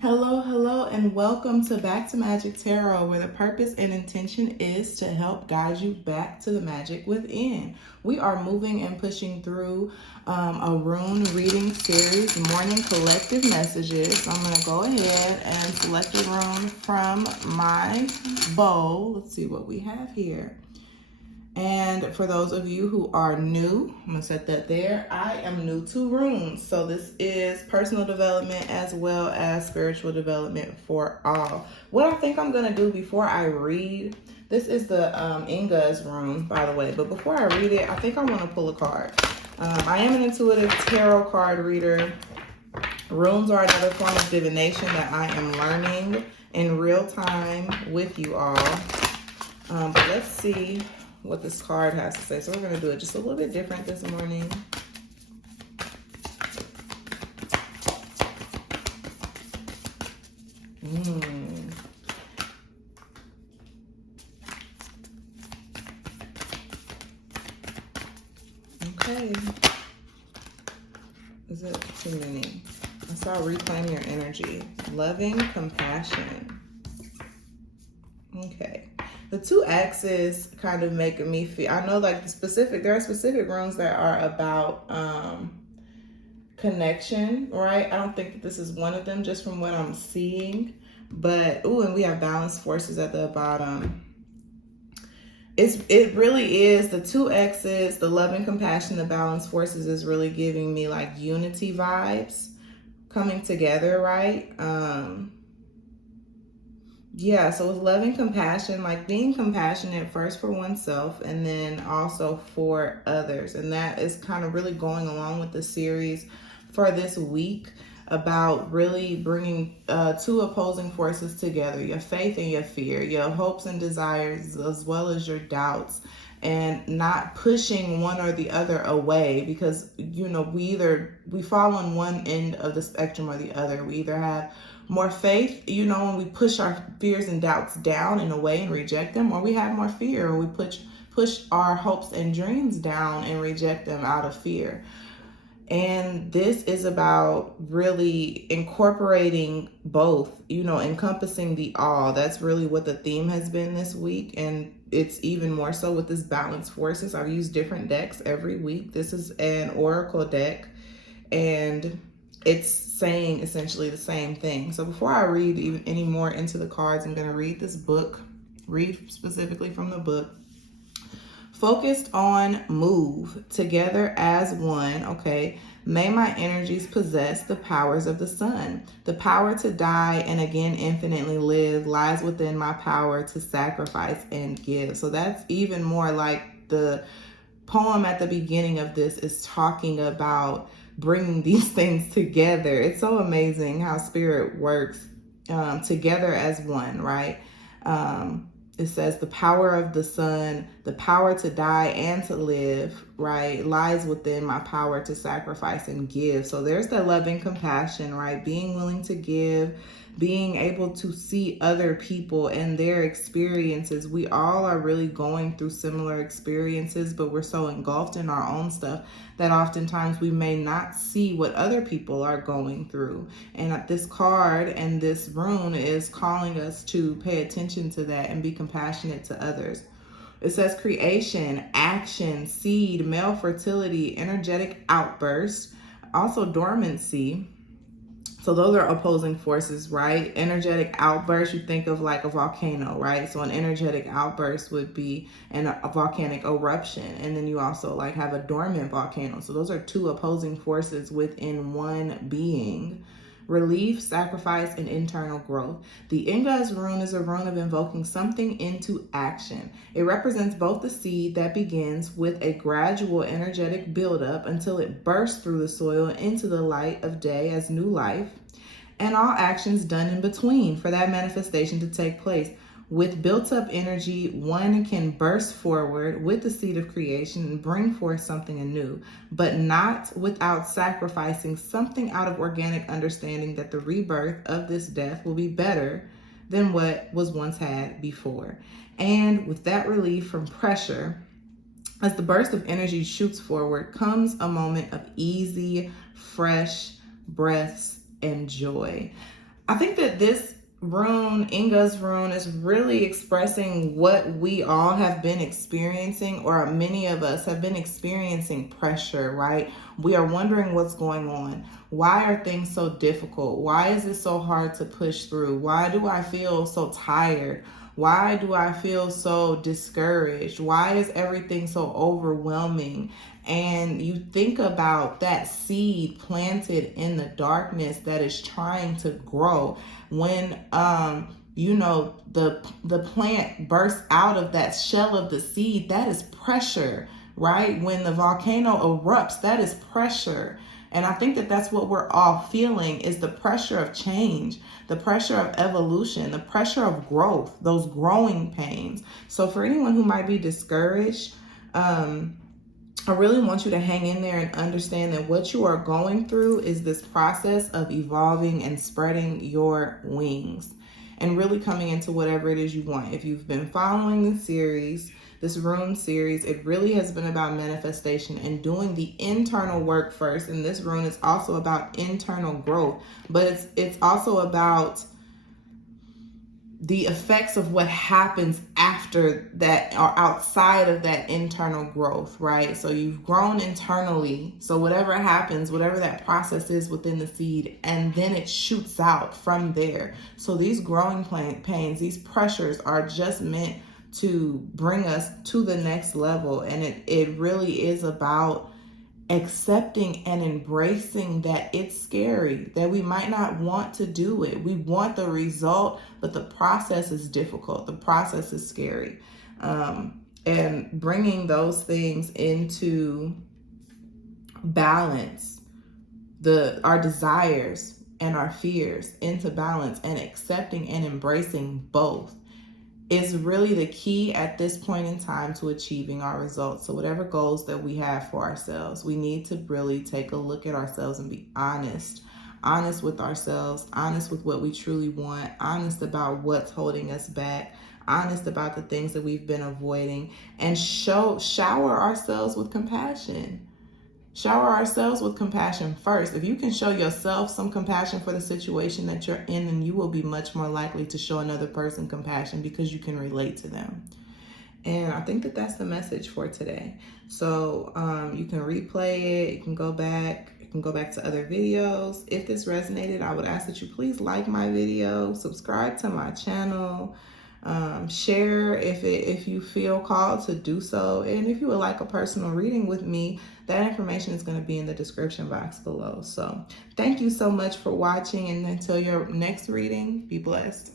Hello, hello, and welcome to Back to Magic Tarot, where the purpose and intention is to help guide you back to the magic within. We are moving and pushing through a rune reading series, Morning Collective Messages. So I'm going to go ahead and select a rune from my bowl. Let's see what we have here. And for those of you who are new, I'm going to set that there. I am new to runes. So this is personal development as well as spiritual development for all. What I think I'm going to do before I read, this is the Inga's rune, by the way. But before I read it, I think I want to pull a card. I am an intuitive tarot card reader. Runes are another form of divination that I am learning in real time with you all. But let's see what this card has to say. So we're going to do it just a little bit different this morning. Okay. Is it too many? I saw reclaim your energy. Loving compassion. Okay. The two axes kind of making me feel, I know like there are specific runes that are about connection, right? I don't think that this is one of them just from what I'm seeing. But, and we have balanced forces at the bottom. It really is the two X's, the love and compassion, the balanced forces is really giving me like unity vibes coming together, right? Yeah, so with love and compassion, like being compassionate first for oneself and then also for others. And that is kind of really going along with the series for this week about really bringing two opposing forces together, your faith and your fear, your hopes and desires, as well as your doubts, and not pushing one or the other away, because, we fall on one end of the spectrum or the other. We either have more faith, when we push our fears and doubts down in a way and reject them, or we have more fear, or we push our hopes and dreams down and reject them out of fear. And this is about really incorporating both, encompassing the all. That's really what the theme has been this week. And it's even more so with this balanced forces. I've used different decks every week. This is an oracle deck, and it's saying essentially the same thing. So before I read even any more into the cards, I'm going to read this book, read specifically from the book. Focused on move together as one, okay? May my energies possess the powers of the sun. The power to die and again infinitely live lies within my power to sacrifice and give. So that's even more like the poem at the beginning of this is talking about bringing these things together. It's so amazing how spirit works together as one, right? It says the power of the sun, the power to die and to live, right, lies within my power to sacrifice and give. So there's that love and compassion, right? Being willing to give, being able to see other people and their experiences. We all are really going through similar experiences, but we're so engulfed in our own stuff that oftentimes we may not see what other people are going through. And this card and this rune is calling us to pay attention to that and be compassionate to others. It says creation, action, seed, male fertility, energetic outburst, also dormancy. So those are opposing forces, right? Energetic outburst, you think of like a volcano, right? So an energetic outburst would be a volcanic eruption. And then you also like have a dormant volcano. So those are two opposing forces within one being. Relief, sacrifice, and internal growth. The Inga's rune is a rune of invoking something into action. It represents both the seed that begins with a gradual energetic buildup until it bursts through the soil into the light of day as new life, and all actions done in between for that manifestation to take place. With built up energy, one can burst forward with the seed of creation and bring forth something anew, but not without sacrificing something out of organic understanding that the rebirth of this death will be better than what was once had before. And with that relief from pressure, as the burst of energy shoots forward, comes a moment of easy, fresh breaths and joy. I think that this rune, Inga's rune, is really expressing what we all have been experiencing, or many of us have been experiencing pressure, right? We are wondering what's going on. Why are things so difficult? Why is it so hard to push through? Why do I feel so tired? Why do I feel so discouraged? Why is everything so overwhelming? And you think about that seed planted in the darkness that is trying to grow. When the plant bursts out of that shell of the seed, that is pressure, right? When the volcano erupts, that is pressure. And I think that that's what we're all feeling, is the pressure of change, the pressure of evolution, the pressure of growth, those growing pains. So for anyone who might be discouraged, I really want you to hang in there and understand that what you are going through is this process of evolving and spreading your wings and really coming into whatever it is you want. If you've been following the series, this rune series, it really has been about manifestation and doing the internal work first. And this rune is also about internal growth, but it's also about the effects of what happens after that, or outside of that internal growth, right? So you've grown internally. So whatever happens, whatever that process is within the seed, and then it shoots out from there. So these growing pains, these pressures are just meant to bring us to the next level. And it really is about accepting and embracing that it's scary, that we might not want to do it. We want the result, but the process is difficult. The process is scary. And bringing those things into balance, our desires and our fears into balance, and accepting and embracing both, is really the key at this point in time to achieving our results. So whatever goals that we have for ourselves, we need to really take a look at ourselves and be honest with ourselves, honest with what we truly want, honest about what's holding us back, honest about the things that we've been avoiding, and shower ourselves with compassion. Shower ourselves with compassion first. If you can show yourself some compassion for the situation that you're in, then you will be much more likely to show another person compassion, because you can relate to them. And I think that that's the message for today. So you can replay it. You can go back. You can go back to other videos. If this resonated, I would ask that you please like my video, subscribe to my channel. Share if you feel called to do so, and if you would like a personal reading with me, that information is going to be in the description box below. So thank you so much for watching, and until your next reading, be blessed.